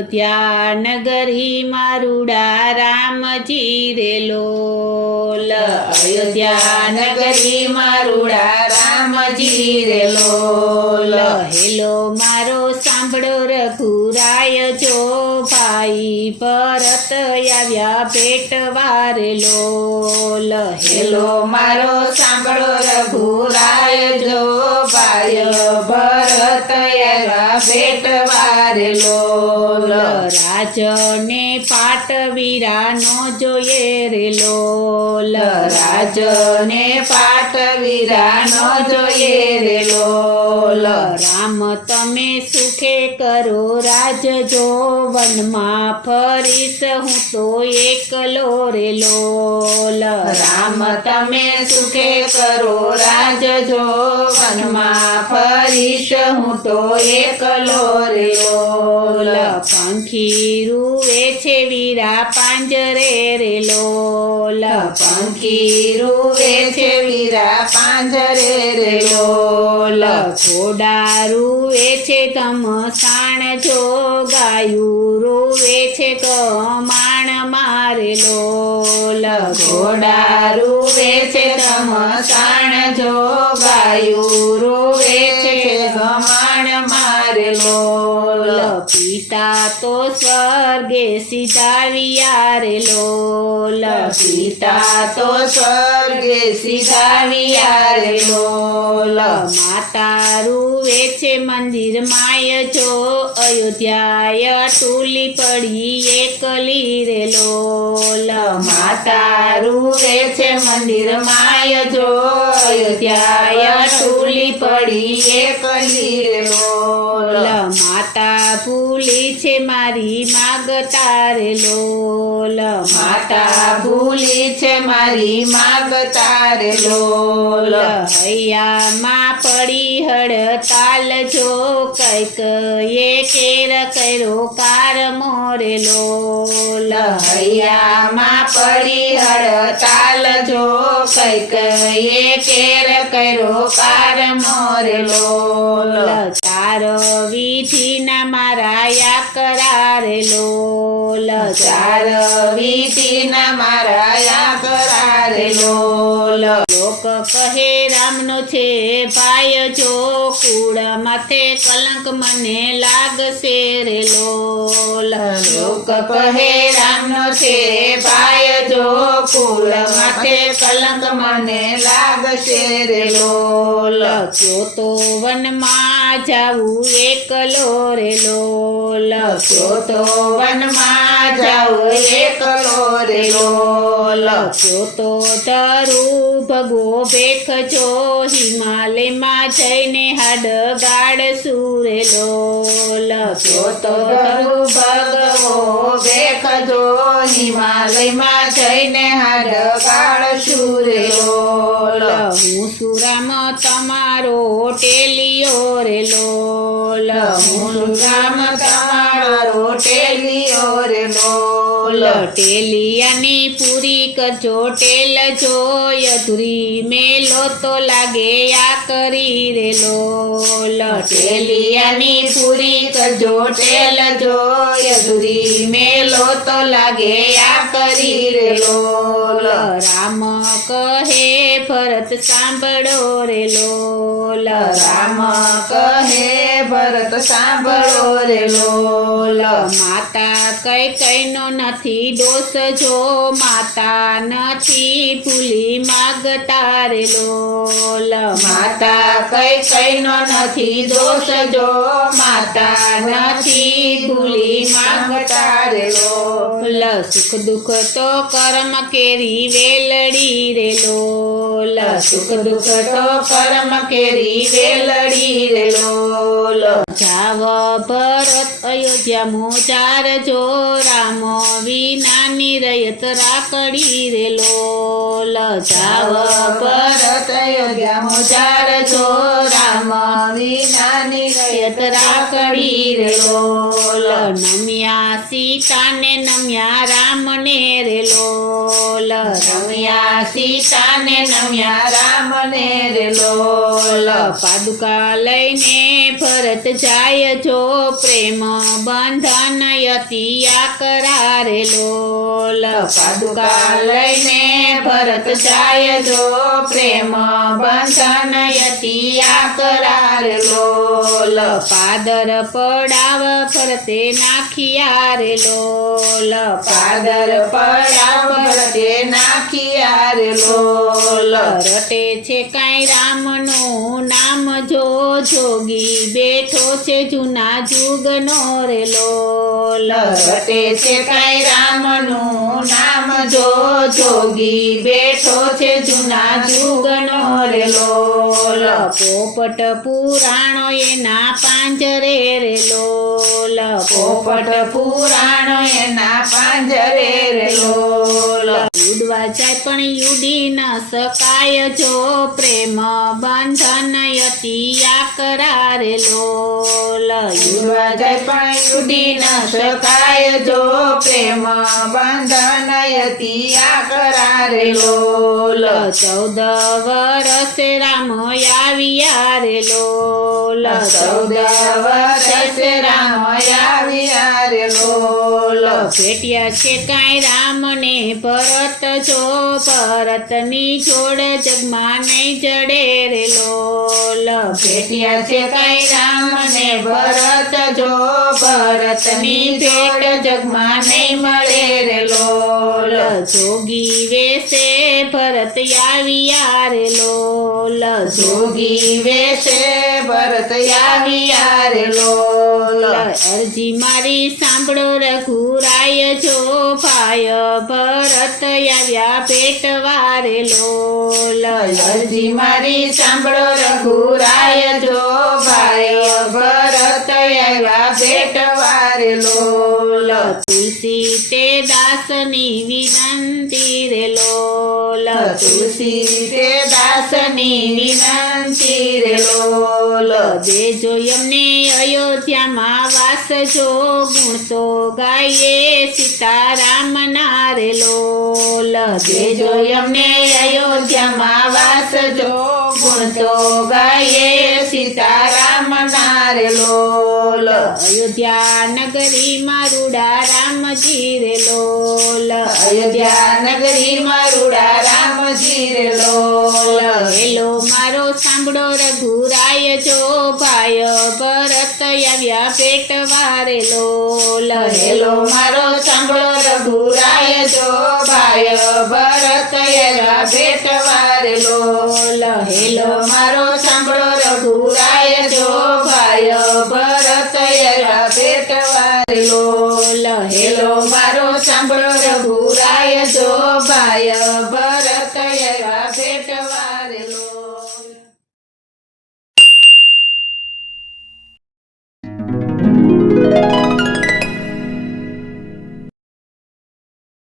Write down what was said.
અયોધ્યા નગરીમાં રૂડા રામજી રે લોલ અયોધ્યા નગરીમાં રૂડા રામજી રે લોલ હેલો મારો સાંભળો રઘુરાય જો ભાઈ ભરત આવ્યા ભેટવા રે લોલ હેલો મારો સાંભળો રઘુરાય જો ભાઈ ભરત આવ્યા ભેટવા રે લોલ રાજને પાટવીરાનો જોઈએ રે લોલ રાજને પાટવીરાનો જોઈએ રે લોલ રામ તમે સુખે કરો રાજ જો વનમાં ફરીશ હું તો એકલો રે લોલ રામ તમે સુખે કરો રાજ જો વનમાં ફરીશ હું તો એકલો રે લોલ પંખી રૂવે છે વીરા પાંજરે રે લોલ પંખી રૂવે છે વીરા પાંજરે રે લોલ ઘોડા રૂવે છે ઘમસાણ જો ગાયું રૂવે છે કમાણ મારે લોલ ઘોડા રૂવે છે ઘમસાણ જો ગાયું રૂવે છે ઘમાણ મારે લોલ પિતા તો સ્વર્ગે સીધાવ્યા રે લોલ પિતા તો સ્વર્ગે સીધાવ્યા રે લોલ માતા રૂવે છે મંદિર માય જો અયોધ્યાય ટૂલી પડી એકલી રે લોલ માતા રૂવે છે મંદિર માય જો અયોધ્યાય ટૂલી પડી એકલી રે લોલ માતા ભૂલી છે મારી માગતા રે લોલ માતા ભૂલી છે મારી માગતા રે લોલ હૈયામાં પડી હડતાલ જો કઈક એ કેર કર્યો કાર મોરે લોલ હૈયામાં પડી હડતાલ જો કઈક એ કેર કર્યો કાર મોરે લોલ ચાર વિધિના મારાયા કરારે લોલ ચાર વિધિના મારાયા કરારે લોલ લોક કહે રામનો છે ભાઈ જો કુળ માથે કલંક મને લાગશે રે લોલ લોક કહે રામનો છે ભાઈ જો કુળ માથે કલંક મને લાગશે રે લોલ જો તો વનમાં જાવું એકલો રે લોલ તો વનમાં જાઉં એકલો રે લોલ જો તો ધરું ભગવો ભેખજો હિમાલયમાં જઈને હાડ ગાડ સુરે લોલ જો તો ધરું ભગવો ભેખજો હિમાલયમાં જઈને હાડ ગાળશું રે લોલ હું સુરામ તમારો ટેલિયો રે લોલ હું રામ તમારો ટેલિયો રે લોલ ટેલિયાની પૂરી કરજો ટેલ જો અધૂરી મેલો તો લાગે આ કરી રે લોલ ટેલિયાની પૂરી કરજો ટેલ જો અધૂરી મેલો તો લાગે આ કરી રે લોલ રામ કહે ભરત સાંભળો રે લોલ રામ કહે ભરત સાંભળો રે લોલ માતા કઈ કઈનો નથી દોષ જો માતા નથી ભૂલી માગતા રે લોલ માતા કઈ કઈનો નથી દોષ જો માતા નથી ભૂલી માંગતા રે લોલ સુખ દુઃખ તો કર્મ કેરી વેલડી રે લોલ સુખ દુઃખ તો કર્મ કેરી વેલડી રે લોલ જાવ ભરત અયોધ્યા મોચાર જો રામ વિનાની રયત રાખડી રે લોલ જાવ ભરત અયોધ્યા મોજાડજો રામ વિનાની રયત રાખડી રે લોલ નમ્યા સીતાને નમ્યા રામને રે લોલ નમ્યા સીતાને નમ્યા રામને રે લોલ પાદુકા લઈને ભરત જાય જો પ્રેમ બંધન યતિયા કરારે લોલ પાદુકા લઈને ભરત જાય જો પ્રેમ બંધન યતિયા કરાર લોલ પાદર પડાવ ફરતે નાખિયા રે લોલ પાદર પડાવ ભરતે નાખિયા રે લોલ રટે છે કાંઈ રામનું નામ જો જોગી બેઠો છે જૂના જુગનો રે લોલ રટે છે કાંઈ રામનું નામ જો જોગી બેઠો છે જૂના જુગનો રે લોલ પોપટ પુરાણો એના પાંજરે રે લોલ પોપટ પુરાણો એના પાંજરે રે લોલ ઉડવા જાય પણ યુડી ન શકાય જો પ્રેમ બંધન યતિયા કરારે લોલ યુવા જાય પણ યુડી ન શકાય જો પ્રેમ બંધન યતિયા કરારે લોલ 14 વર્ષે રામ આવ્યા રે લોલ 14 વર્ષે રામ આવ્યા રે લોલ ભેટ્યા છે કાંઈ રામને ભરત જો ભરતની જોડ જગમાં નહીં જડે રે લોલ ભેટ્યા છે કાંઈ રામને ભરત જો ભરતની ભેટ જગમાં નહીં મળે રે લોલ જોગી વેશે ભરત આવ્યા રે લોલ જોગી વેશે ભરત આવ્યા રે લોલ અરજી મારી સાંભળો રઘુરાય જો ભાય ભરત આવ્યા પેટવા રે લોલ અરજી મારી સાંભળો રઘુરાય જો ભાઈ ભરત આવ્યા ભેટવા રે લોલ તુલસી તે દાસની વિનંતી રે લોલ તુલસી તે દાસની વિનંતી રે લોલ દેજો એમને અયોધ્યામાં વાસ જો ગુણ તો ગાયે સીતારામ ના રે લોલ દેજો એમને અયોધ્યામાં વાસ જો ગુણ તો ગાયે સીતારામ ના રે લોલ અયોધ્યા નગરીમાં રૂડા રામજી રે લોલ અયોધ્યા નગરીમાં રૂડા રામજી રે લોલ હેલો મારો સાંભળો રઘુરાય જો ભાય ભરત આવ્યા પેટવા રે લોલ હેલો મારો સાંભળો રઘુરાય જો ભાય ભરત આવ્યા ભેટવા રે લોલ હેલો મારો સાંભળો રઘુરાય જો ભાય ભરત આવ્યા ભેટવા રે લોલ હેલો મારો સાંભળો રઘુરાય જો ભાય